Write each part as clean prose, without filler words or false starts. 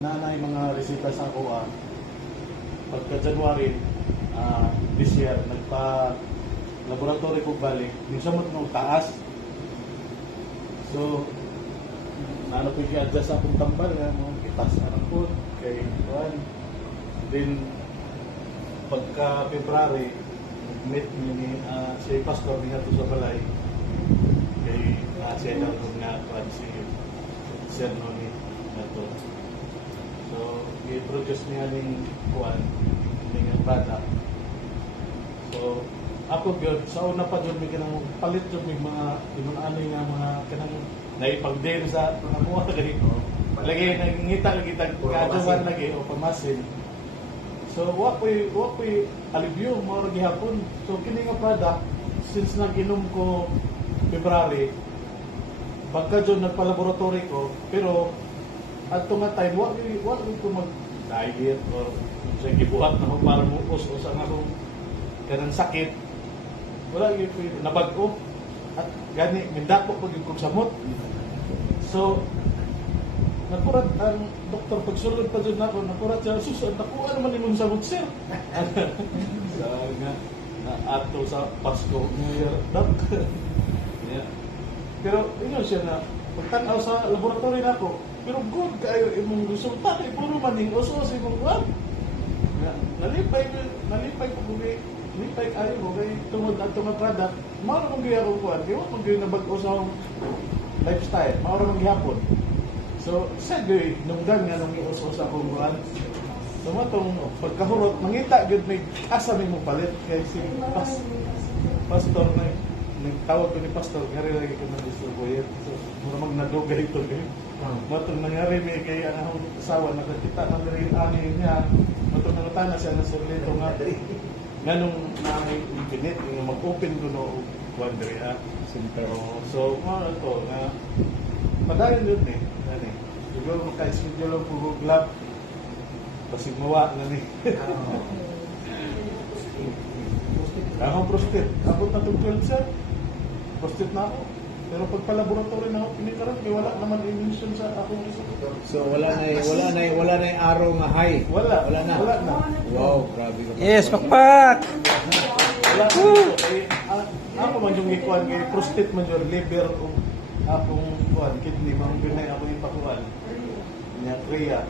Nanay mga resita sa ako pagka January this year nagpa-laboratory ko balik minsan mo nung taas so naano ko i-adjust sa akong tambal itas na lang po kay Juan then pagka February meet ni si pastor niya to sa balay kay siya daw nga si Sir Noni na to. So, i-produce niya ng kuwan, ng product. So, ako yun, sa una pa dyan, may kinang palit dyan, may mga inunani nga mga kinang naipag-din sa mga kuwa ganito. Lagi, nangingita lagi, kagawan lagi, o pamasin. So, wako'y alibyo, mga gihapon. So, kini nga product, since nag-inom ko February, pagka dyan, nagpa-laboratory ko, pero at tunga time, wala ko mag-diet or sa gibuhat na ako para mukos o sa akong kanang sakit. Wala ko nabag-o. At gani, mindako pag yung samot. So, nakurat ang doktor, pagsulod pa dyan ako, nakurat siya, susunod, nakuha naman yung samot, sir. So, nga, ato sa Pasko, New Year, doc. Yeah. Pero, yun siya na, pagtanaw sa laboratory na ako, pero good kayo imong resulta kay puro maning usos imong kuan. Nalipay ko kay nalipay kayo mo kay tungod adto nga product. Mao ra man gyud ako kuan, di mo gyud nabag-o sa akong lifestyle. Mao ra man gyapon. So sa gyud nungdan nga nung iusos akong kuan. So matong pagkahurot mangita gyud may asa may mo palit kay si pastor na nagtawag ko ni pastor ngari lagi ko ng distribuyer. So mura magnadugay ito kay matong nangyari may kay ang asawa nakakita ng diri ani niya matong nangutana siya ng serlito nga nganong nangay infinite nga mag-open ko no kuan diri so mo to nga padayon yun ani siguro maka-schedule po glab basig mawa na ni ako prostate abot na tong 12 sir prostate na ako. Pero pag pa-laboratory na ako, pinikaroon, kaya wala naman emission sa akong resulta. So wala na araw nga high. Wala na. Wow, grabe ka. Yes, pakpak. Wala na. Ako man yung ikuan kay prostate man yung liver o akong kuan kidney man ginay ako ipakuan. Nya kriya.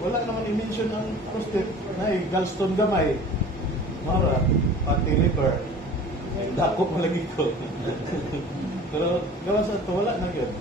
Wala naman i-mention ang prostate. Nay gallstone gamay. Mara pati liver. Dako malagi ko. Pero gawa sa ito, wala na yun.